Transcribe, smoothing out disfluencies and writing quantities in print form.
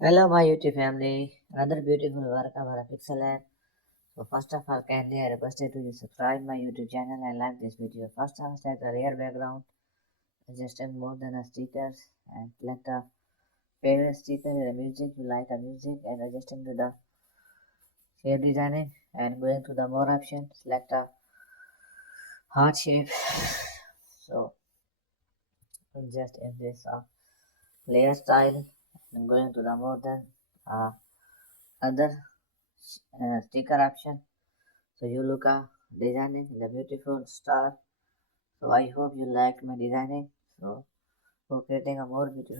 Hello my YouTube family, another beautiful work of our pixel app. So first of all, kindly I request you to subscribe my YouTube channel and like this video. First of all, select a rear background, adjusting more than a stickers and select a favorite sticker in the music you like a music and adjusting to the shape designing and going to the more option, select a heart shape. So just in this layer style and going to the more than other sticker option. So you look at designing the beautiful star. So I hope you liked my designing. So for creating a more beautiful